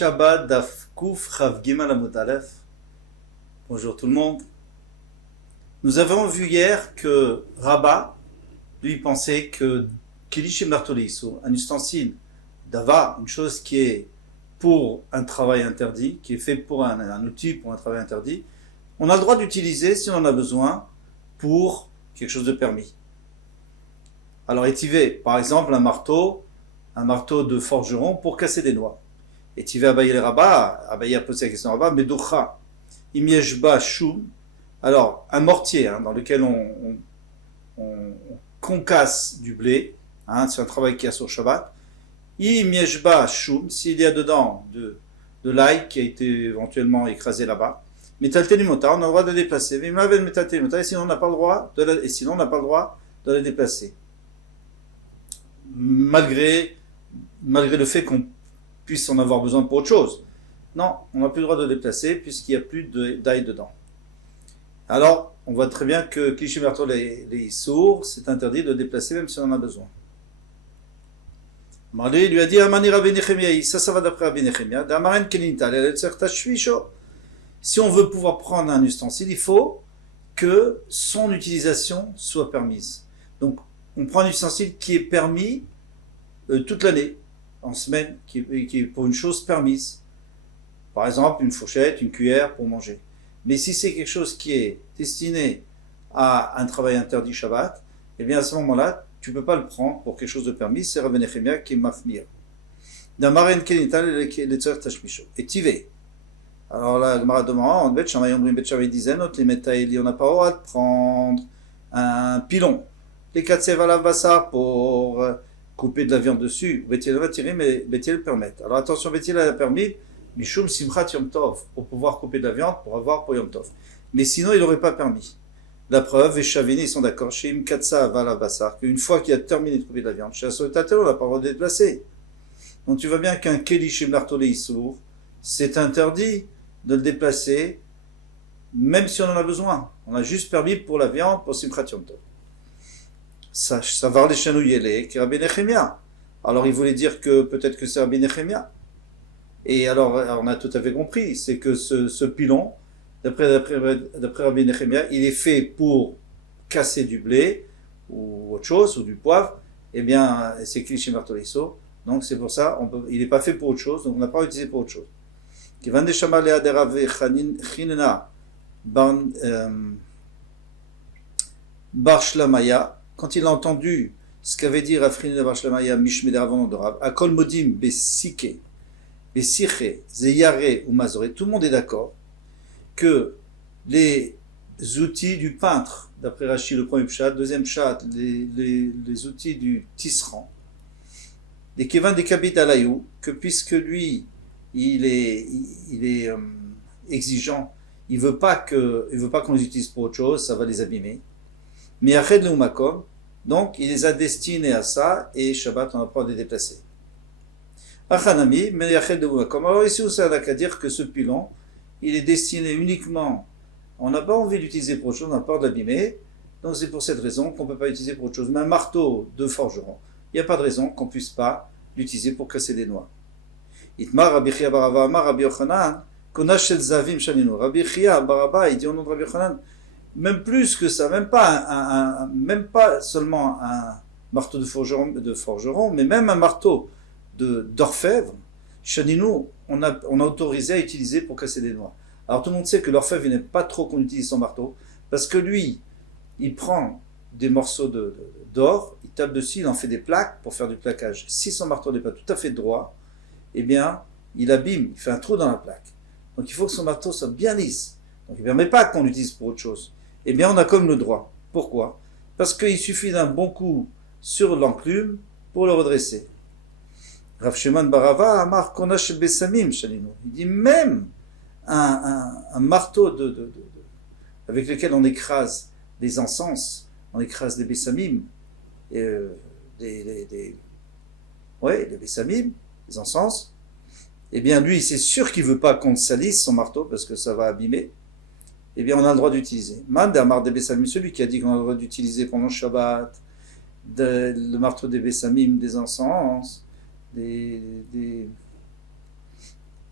Shabbat Daf Kuf Chav Gimel Amud Aleph. Bonjour tout le monde. Nous avons vu hier que Rabat, lui, pensait que Kilish Martolisou, un ustensile d'Ava, une chose qui est pour un travail interdit, qui est fait pour un outil pour un travail interdit, on a le droit d'utiliser si on en a besoin pour quelque chose de permis. Alors étivé, par exemple, un marteau de forgeron pour casser des noix. Étivé Abaye le Rabat, Abaye a posé la question à Rabat, Medoucha, Imieshba Shum, alors un mortier dans lequel on concasse du blé, c'est un travail qui a sur Shabbat, Imieshba Shum, s'il y a dedans de l'ail qui a été éventuellement écrasé là-bas, Metaltelimota, on a le droit de le déplacer, mais Mavel Metaltelimota, et sinon on n'a pas le droit de le déplacer. Malgré le fait qu'on puisse en avoir besoin pour autre chose. Non, on n'a plus le droit de le déplacer puisqu'il n'y a plus d'ail dedans. Alors, on voit très bien que Kliché Merto les sourds, c'est interdit de le déplacer même si on en a besoin. Marley lui a dit Amani Rabbi Nechemia, ça va d'après Rabbi Nechemia, Damaren Kelinta, si on veut pouvoir prendre un ustensile, il faut que son utilisation soit permise. Donc, on prend un ustensile qui est permis toute l'année, en semaine, qui est pour une chose permise. Par exemple, une fourchette, une cuillère pour manger. Mais si c'est quelque chose qui est destiné à un travail interdit Shabbat, eh bien à ce moment-là, tu ne peux pas le prendre pour quelque chose de permis. C'est Rabbi Nechemia qui est mafmir. Damaren kenital le tzor tashmisho. Et tivé. Alors là, Gemara demande, Bet Shammai Omrim Bet Shammai disait, notre limitaïli, on n'a pas le droit de prendre un pilon. Les katsev alav basar pour couper de la viande dessus. Betiel va tirer, mais Betiel permet. Alors attention, Betiel a permis, Mishum Simchat Yom Tov, pour pouvoir couper de la viande, pour avoir pour Yom Tov. Mais sinon, il n'aurait pas permis. La preuve, les Chavini, ils sont d'accord, chez Im Katsa Alav Basar, qu'une fois qu'il a terminé de couper de la viande, chez Asotatel, on n'a pas le droit de déplacer. Donc tu vois bien qu'un Keli Shem Lartolé Issour, c'est interdit de le déplacer, même si on en a besoin. On a juste permis pour la viande, pour Simchat Yom Tov. Ça va les chanouillés, qui est Rabbi Nechemia. Alors il voulait dire que peut-être que c'est Rabbi Nechemia. Et alors on a tout à fait compris, c'est que ce pilon, d'après Rabbi Nechemia, il est fait pour casser du blé, ou autre chose, ou du poivre, eh bien c'est Kliché Martolisso, donc c'est pour ça, il n'est pas fait pour autre chose, donc on n'a pas utilisé pour autre chose. Bar Shlamaya, quand il a entendu ce qu'avait dit Rafrin Bar Shlamaya, Mishmeder avant de Rav, Akol Modim Besike, Besiche, Zeyare ou Mazoré, tout le monde est d'accord que les outils du peintre, d'après Rashi, le premier pshat, deuxième pshat, les outils du tisserand, les Kevin des Kabit Alayou, que puisque lui, il est exigeant, il veut pas qu'on les utilise pour autre chose, ça va les abîmer. Mais Ached le Makom, donc il les a destinés à ça, et Shabbat, on n'a pas de les déplacer. Achanami, mais Ached le Makom. Alors ici, on s'est à dire que ce pilon, il est destiné uniquement, on n'a pas envie d'utiliser pour autre chose, on n'a pas de l'abîmer, donc c'est pour cette raison qu'on ne peut pas l'utiliser pour autre chose. Mais un marteau de forgeron, il n'y a pas de raison qu'on ne puisse pas l'utiliser pour casser des noix. Itmar Rabbi Chia Barava Amar Rabbi Yochanan, Konash Shel Zavim Shaninu. Rabbi Chia Barava, il dit au nom de Rabbi Yochanan, même plus que ça, même pas seulement un marteau de forgeron, mais même un marteau d'orfèvre, Shaninu, on a autorisé à utiliser pour casser des noix. Alors tout le monde sait que l'orfèvre, il n'aime pas trop qu'on utilise son marteau, parce que lui, il prend des morceaux d'or, il tape dessus, il en fait des plaques pour faire du plaquage. Si son marteau n'est pas tout à fait droit, eh bien, il abîme, il fait un trou dans la plaque. Donc il faut que son marteau soit bien lisse. Donc il ne permet pas qu'on l'utilise pour autre chose. Eh bien, on a comme le droit. Pourquoi ? Parce qu'il suffit d'un bon coup sur l'enclume pour le redresser. Rav Shimon Barava Amar Konash Besamim Shalinu. Il dit même un marteau avec lequel on écrase des encens, on écrase des Bessamim, des Bessamim, des encens, eh bien lui, c'est sûr qu'il ne veut pas qu'on salisse son marteau parce que ça va abîmer. Eh bien, on a le droit d'utiliser. Man d'Amar des Bessamim, celui qui a dit qu'on a le droit d'utiliser pendant le Shabbat, le marteau des Bessamim, des encens,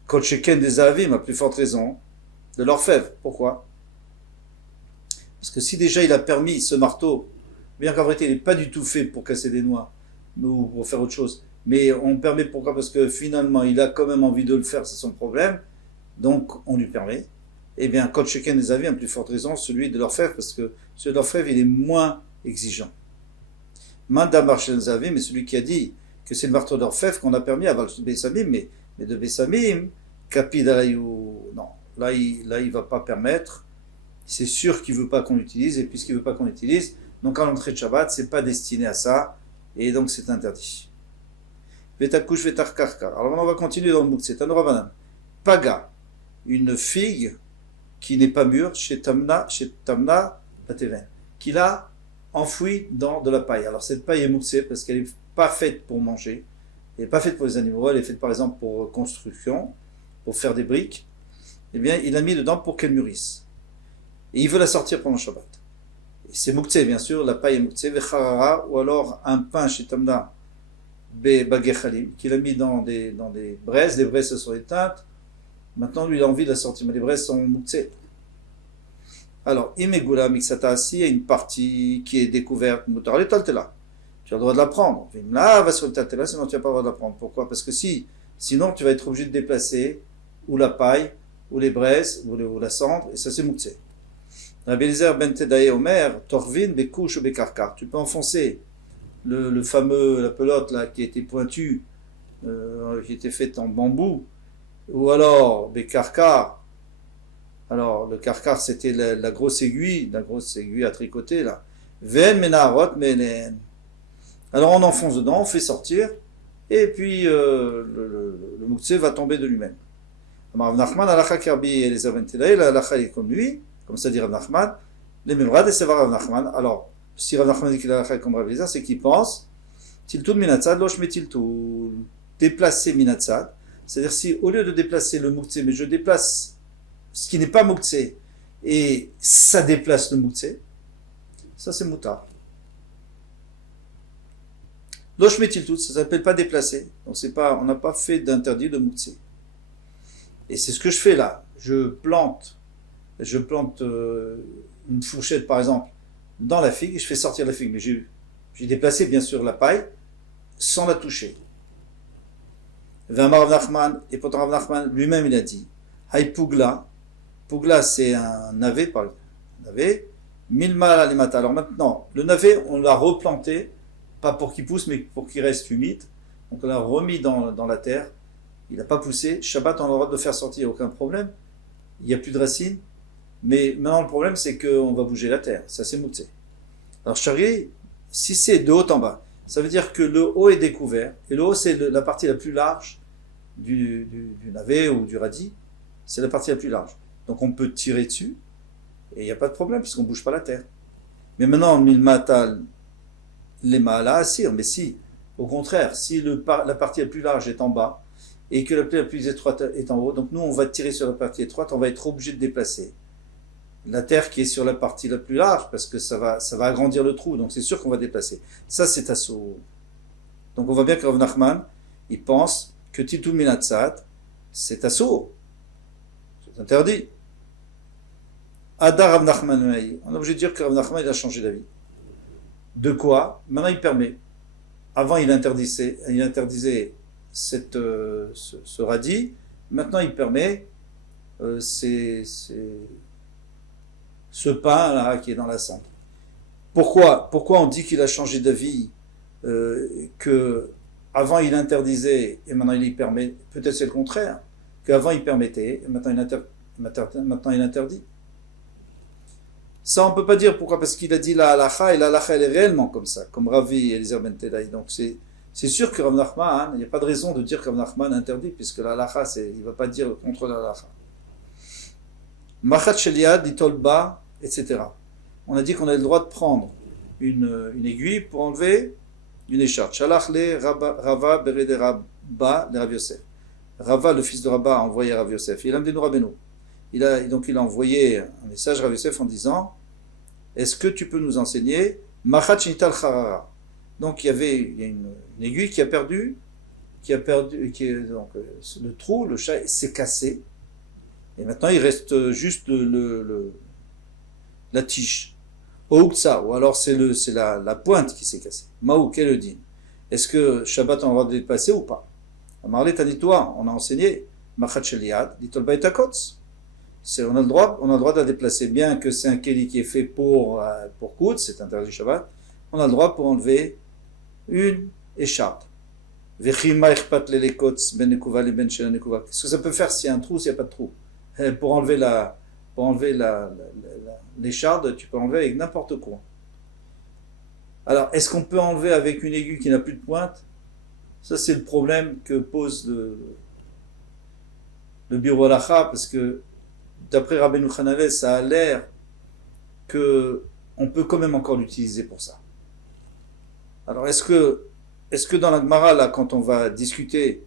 Kol Sheken des Avim, à plus forte raison, de l'orfèvre. Pourquoi? Parce que si déjà il a permis ce marteau, bien qu'en vérité il n'est pas du tout fait pour casser des noix, ou pour faire autre chose, mais on permet pourquoi? Parce que finalement il a quand même envie de le faire, c'est son problème, donc on lui permet. Eh bien, Kol Sheken des Avim, à plus forte raison, celui de l'orfèvre, parce que celui de l'orfèvre il est moins exigeant. Manda Marshel Zavim, mais celui qui a dit que c'est le marteau d'orfèvre qu'on a permis à Bessamim, mais de Bessamim, Kapid Alayou, non, là il va pas permettre, c'est sûr qu'il veut pas qu'on l'utilise, et puisqu'il veut pas qu'on l'utilise, donc à l'entrée de Shabbat, c'est pas destiné à ça, et donc c'est interdit. Vetakush vetar karkar. Alors on va continuer dans le book, c'est un Ravanan. Paga, une figue qui n'est pas mûre, chez Tamna Bateven, qu'il a enfouie dans de la paille. Alors cette paille est moussée parce qu'elle n'est pas faite pour manger, elle n'est pas faite pour les animaux, elle est faite par exemple pour construction, pour faire des briques. Eh bien, il l'a mis dedans pour qu'elle mûrisse. Et il veut la sortir pendant Shabbat. Et c'est mouktsé, bien sûr, la paille est mouktsé, vecharara, ou alors un pain chez Tamna Bagechalim, qu'il a mis dans des braises, les braises se sont éteintes, maintenant lui il a envie de la sortir, mais les braises sont mouktsé. Alors, imegula mixata, s'il y a une partie qui est découverte, mutar le taltela, tu as le droit de la prendre. Là, va sur le taltela, sinon tu n'as pas le droit de la prendre. Pourquoi? Parce que sinon tu vas être obligé de déplacer ou la paille, ou les braises, ou la cendre, et ça c'est mouktsé. Rabbi Eliezer ben Tedae Omer, Torvin, Bekouch ou Bekarkar. Tu peux enfoncer la pelote là, qui était pointue, qui était faite en bambou, ou alors Bekarkar. Alors, le carcar, c'était la grosse aiguille à tricoter, là. Ven menarot menen. Alors, on enfonce dedans, on fait sortir, et puis le mouktsé va tomber de lui-même. Rav Nachman, alacha kerbi et les aventelaï, l'alacha est comme lui, comme ça dit Rav Nachman, les memrad et c'est Rav Nachman. Alors, si Rav Nachman dit qu'il a l'alacha comme Rav Eliezer, c'est qu'il pense, tiltoul minatzad, loch metiltoul, déplacer minatzad, c'est-à-dire si, au lieu de déplacer le mouktsé, mais je déplace ce qui n'est pas mouktsé, et ça déplace le mouktsé, ça c'est moutar. Loshmetil tout, ça s'appelle pas déplacer. Donc on n'a pas fait d'interdit de mouktsé. Et c'est ce que je fais là. Je plante une fourchette par exemple dans la figue, et je fais sortir la figue, mais j'ai déplacé bien sûr la paille sans la toucher. Rav Nachman, et pourtant Rav Nachman lui-même il a dit, Hay Pugla, Pugla, c'est un navet, milmal alimata. Alors maintenant, le navet, on l'a replanté, pas pour qu'il pousse, mais pour qu'il reste humide. Donc on l'a remis dans la terre. Il n'a pas poussé. Shabbat, on a le droit de le faire sortir, il n'y a aucun problème. Il n'y a plus de racines. Mais maintenant, le problème, c'est qu'on va bouger la terre. Ça, c'est mouktsé. Alors, chari, si c'est de haut en bas, ça veut dire que le haut est découvert. Et le haut, c'est la partie la plus large du navet ou du radis. C'est la partie la plus large. Donc on peut tirer dessus, et il n'y a pas de problème, puisqu'on ne bouge pas la terre. Mais maintenant, milmatal, les maala assir, mais si, au contraire, si la partie la plus large est en bas, et que la partie la plus étroite est en haut, donc nous on va tirer sur la partie étroite, on va être obligé de déplacer la terre qui est sur la partie la plus large, parce que ça va agrandir le trou, donc c'est sûr qu'on va déplacer. Ça c'est assaut. Donc on voit bien que Rav Nachman, il pense que Titu Minatsat, c'est assaut. C'est interdit. Adar Rav Nachman, on est obligé de dire que Rav Nachman il a changé d'avis. De quoi? Maintenant il permet. Avant il interdisait ce radis. Maintenant il permet ce pain là qui est dans la cendre. Pourquoi on dit qu'il a changé d'avis, que avant il interdisait et maintenant il y permet? Peut-être c'est le contraire, qu'avant il permettait et maintenant il interdit. Ça, on ne peut pas dire pourquoi, parce qu'il a dit la halacha, et la halacha, elle est réellement comme ça, comme Ravi et Eliezer ben Tedaï. Donc, c'est sûr que Rav Nachman, il n'y a pas de raison de dire que Rav Nachman interdit, puisque la halacha, il ne va pas dire contre la halacha. Machat sheliad, ditolba, etc. On a dit qu'on a le droit de prendre une aiguille pour enlever une écharpe. Shalach le Rava berede Rabba le Rav Yosef. Rava, le fils de Rabba, a envoyé Rav Yosef. Il a amené Rabbeinu. Il a envoyé un message à Rav Yosef en disant: est-ce que tu peux nous enseigner Machat Shnital Charara? Donc il y a une aiguille qui a perdu qui a perdu, donc, le trou, le chat s'est cassé, et maintenant il reste juste la tige. Ouksa, ou alors c'est la pointe qui s'est cassée. Maou, quel le din? Est-ce que Shabbat on va le dépasser ou pas? Amarle Tanitoa, on a enseigné, Machat Sheliad, Litol Baitakots. On a le droit de la déplacer, bien que c'est un keli qui est fait pour coudre, c'est interdit Shabbat, on a le droit pour enlever une écharpe. Qu'est-ce que ça peut faire s'il y a un trou, s'il n'y a pas de trou? Pour enlever l'écharde, tu peux enlever avec n'importe quoi. Alors, est-ce qu'on peut enlever avec une aiguille qui n'a plus de pointe? Ça, c'est le problème que pose le Biur Halacha, parce que d'après Rabbeinu Hananel, ça a l'air qu'on peut quand même encore l'utiliser pour ça. Alors, est-ce que dans la Gemara, là, quand on va discuter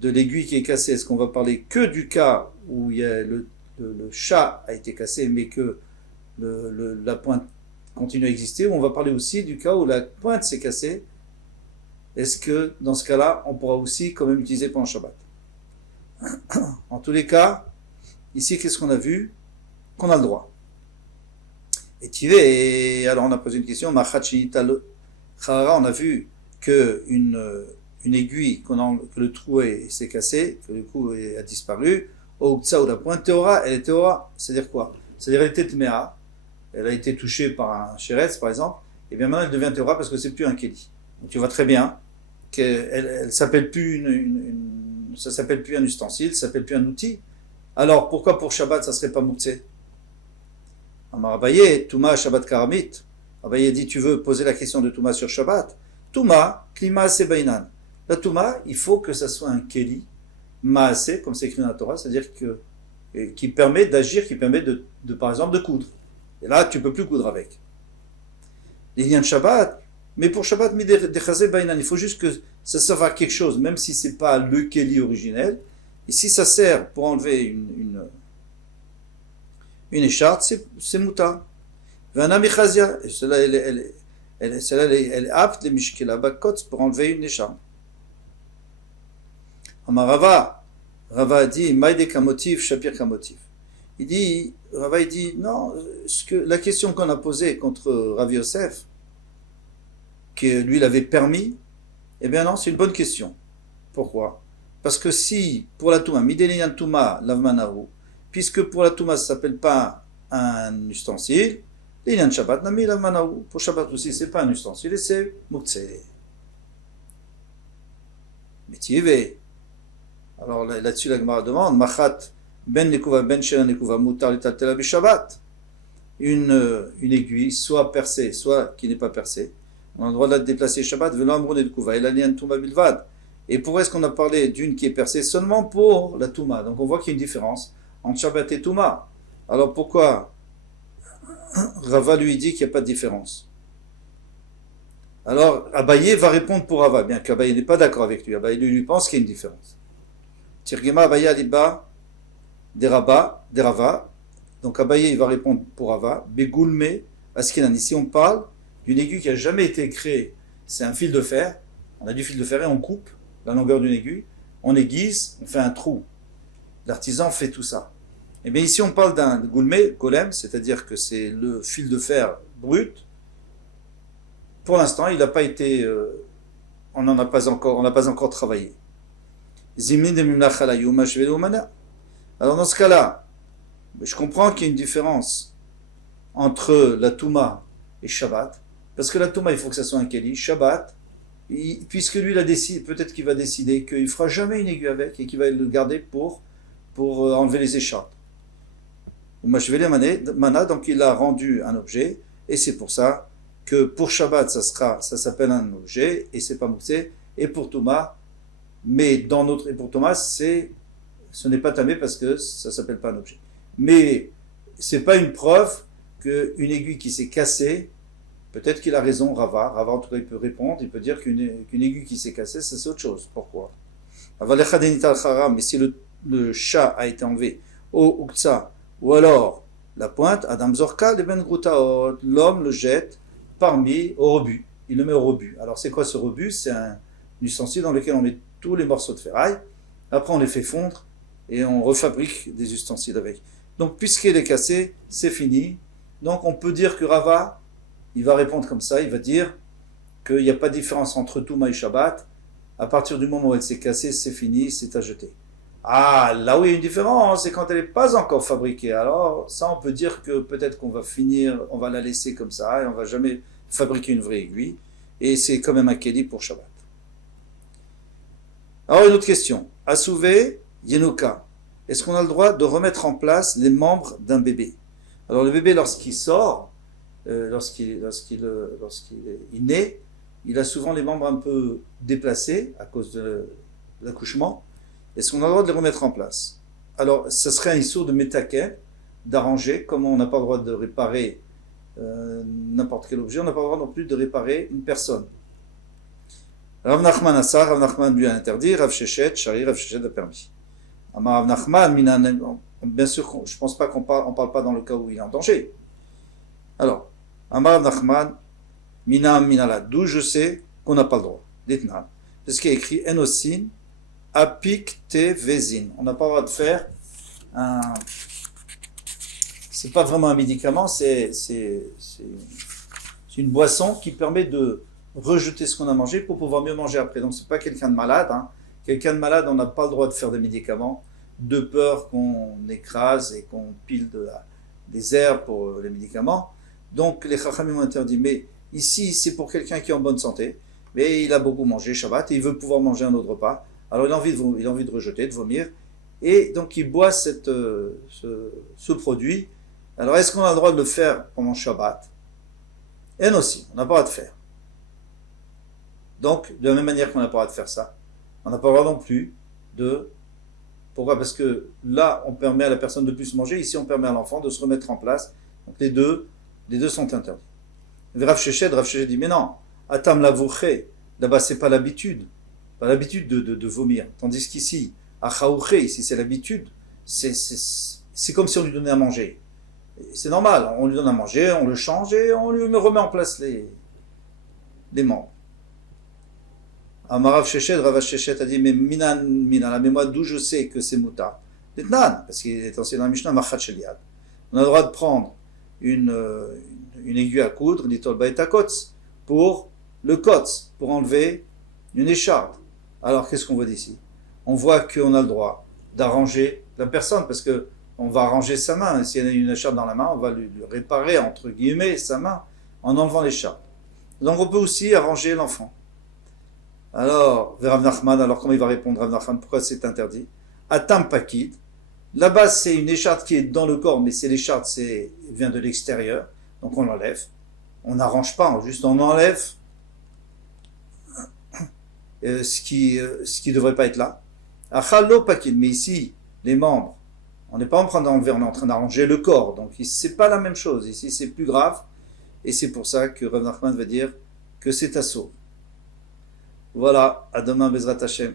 de l'aiguille qui est cassée, est-ce qu'on va parler que du cas où il y a le chat a été cassé, mais que la pointe continue à exister, ou on va parler aussi du cas où la pointe s'est cassée? Est-ce que dans ce cas-là, on pourra aussi quand même utiliser pendant Shabbat? En tous les cas, ici, qu'est-ce qu'on a vu? Qu'on a le droit. Et alors on a posé une question, on a vu que une aiguille, que le trou s'est cassé, que le coup a disparu, ou la pointe théora, elle est théora, c'est-à-dire quoi? C'est-à-dire elle était tméa, elle a été touchée par un chéretz par exemple, et bien maintenant elle devient théora parce que c'est plus un kéli. Donc tu vois très bien qu'elle s'appelle plus ça s'appelle plus un ustensile, ça s'appelle plus un outil. Alors pourquoi pour Shabbat ça serait pas mouktsé? Amar Abaye, Touma Shabbat Karamit. Abaye dit tu veux poser la question de Touma sur Shabbat? Touma, Klima Sebainan. La Touma, il faut que ça soit un kéli, Maasé, comme c'est écrit dans la Torah, c'est-à-dire qui permet d'agir, qui permet de par exemple de coudre. Et là, tu peux plus coudre avec. Les liens de Shabbat, mais pour Shabbat, il faut juste que ça serve à quelque chose, même si c'est pas le kéli originel. Et si ça sert pour enlever une écharpe, c'est mouta. Vana michazia, et celle-là, elle est apte, les mishkela bakot, pour enlever une écharpe. Amarava, Rava a dit, maïde kamotiv, shapir kamotiv. Rava il dit, non, la question qu'on a posée contre Rav Yosef, que lui l'avait permis, eh bien non, c'est une bonne question. Pourquoi? Parce que si, pour la Touma, mideliyan Touma, lavmanahu, puisque pour la Touma, ça ne s'appelle pas un ustensile, l'Inyan Shabbat, nami lavmanahu, pour Shabbat aussi, c'est pas un ustensile, et c'est muktzeh. Mais tu y vas. Alors là-dessus, la Gemara demande, machat ben nekuva ben shela nekuva mutar litatela bishabbat. Une aiguille, soit percée, soit qui n'est pas percée. On a le droit de la déplacer Shabbat, velo amrun et nekuva, et la liane touma bilvad. Et pourquoi est-ce qu'on a parlé d'une qui est percée seulement pour la touma? Donc on voit qu'il y a une différence entre Shabbat et touma. Alors pourquoi Rava lui dit qu'il n'y a pas de différence? Alors Abaye va répondre pour Rava, bien qu'Abaye n'est pas d'accord avec lui. Abaye lui pense qu'il y a une différence. Tirgema Abaye aliba des Rava. Donc Abaye il va répondre pour Rava. Begoulme Askinan. Ici on parle d'une aiguille qui n'a jamais été créée. C'est un fil de fer. On a du fil de fer et on coupe la longueur d'une aiguille. On aiguise, on fait un trou. L'artisan fait tout ça. Et bien ici on parle d'un golem, c'est-à-dire que c'est le fil de fer brut. Pour l'instant, il n'a pas été, on n'a pas encore travaillé. Alors dans ce cas-là, je comprends qu'il y a une différence entre la Touma et Shabbat, parce que la Touma, il faut que ça soit un Kéli. Shabbat, puisque lui, peut-être qu'il va décider qu'il ne fera jamais une aiguille avec et qu'il va le garder pour enlever les écharpes. Donc il a rendu un objet, et c'est pour ça que pour Shabbat, ça s'appelle un objet, et c'est pas moussé, et pour Touma, et pour Thomas, ce n'est pas tamé parce que ça s'appelle pas un objet. Mais c'est pas une preuve qu'une aiguille qui s'est cassée, peut-être qu'il a raison, Rava en tout cas il peut répondre, il peut dire qu'une aiguille qui s'est cassée, c'est autre chose. Pourquoi? Mais si le chat a été enlevé au Uktsa, ou alors la pointe, Adam Zorka, les Ben Groutaot, l'homme le jette au rebut. Il le met au rebut. Alors c'est quoi ce rebut? C'est un ustensile dans lequel on met tous les morceaux de ferraille. Après, on les fait fondre et on refabrique des ustensiles avec. Donc, puisqu'il est cassé, c'est fini. Donc, on peut dire que Rava, il va répondre comme ça, il va dire qu'il n'y a pas de différence entre Touma et Shabbat. À partir du moment où elle s'est cassée, c'est fini, c'est à jeter. Ah, là où il y a une différence, c'est quand elle n'est pas encore fabriquée. Alors, ça, on peut dire que peut-être qu'on va finir, on va la laisser comme ça et on va jamais fabriquer une vraie aiguille. Et c'est quand même un kéli pour Shabbat. Alors, une autre question. Asouvé, Yenuka. Est-ce qu'on a le droit de remettre en place les membres d'un bébé? Alors, le bébé, lorsqu'il sort, lorsqu'il est né, il a souvent les membres un peu déplacés à cause de l'accouchement. Est-ce qu'on a le droit de les remettre en place? Alors, ce serait un issour de métaquet, d'arranger, comme on n'a pas le droit de réparer n'importe quel objet, on n'a pas le droit non plus de réparer une personne. Rav Nachman Assar, Rav Nachman lui a interdit, Rav Shechet, Shari, Rav Shechet a permis. Rav Nachman, bien sûr, je ne pense pas qu'on parle pas dans le cas où il est en danger. Alors, Rav Nachman, Minala, d'où je sais qu'on n'a pas le droit. Dites-moi. C'est ce qui est écrit, Enosin, Apik te vezin. On n'a pas le droit de faire un. C'est pas vraiment un médicament, c'est une boisson qui permet de rejeter ce qu'on a mangé pour pouvoir mieux manger après. Donc c'est pas quelqu'un de malade. Hein. Quelqu'un de malade, on n'a pas le droit de faire des médicaments de peur qu'on écrase et qu'on pile des herbes pour les médicaments. Donc les Chachamim ont interdit. Mais ici, c'est pour quelqu'un qui est en bonne santé, mais il a beaucoup mangé Shabbat et il veut pouvoir manger un autre repas. Alors il a envie de rejeter, de vomir. Et donc il boit ce produit. Alors est-ce qu'on a le droit de le faire pendant Shabbat? Et non, aussi, on n'a pas le droit de faire. Donc, de la même manière qu'on n'a pas le droit de faire ça, on n'a pas le droit non plus de... Pourquoi? Parce que là, on permet à la personne de plus manger, ici on permet à l'enfant de se remettre en place. Donc les deux sont interdits. Rav Shechet dit, mais non, Atam lavouché, là-bas c'est pas l'habitude de vomir. Tandis qu'ici, Achaouché, ici c'est l'habitude, c'est comme si on lui donnait à manger. C'est normal, on lui donne à manger, on le change et on lui remet en place les membres. Rav Shechet a dit, mais mais moi d'où je sais que c'est mouta? D'Etnan, parce qu'il est enseigné dans la Mishnah, Machat Sheliad. On a le droit de prendre une aiguille à coudre, l'itol baïta kotz, pour le kotz, pour enlever une écharpe. Alors qu'est-ce qu'on voit d'ici? On voit qu'on a le droit d'arranger la personne, parce que on va arranger sa main. S'il y a une écharpe dans la main, on va lui réparer, entre guillemets, sa main, en enlevant l'écharpe. Donc on peut aussi arranger l'enfant. Alors, vers Rav Nachman, alors comment il va répondre Rav Nachman? Pourquoi c'est interdit? Atam pakid. Là-bas, c'est une écharpe qui est dans le corps, mais c'est l'écharpe, vient de l'extérieur. Donc on l'enlève. On n'arrange pas, juste on enlève ce qui devrait pas être là. Achalo pakid. Mais ici, les membres, on n'est pas en train d'enlever, on est en train d'arranger le corps. Donc c'est pas la même chose. Ici, c'est plus grave. Et c'est pour ça que Rav Nachman va dire que c'est assaut. Voilà, à demain, Bezrat Hashem.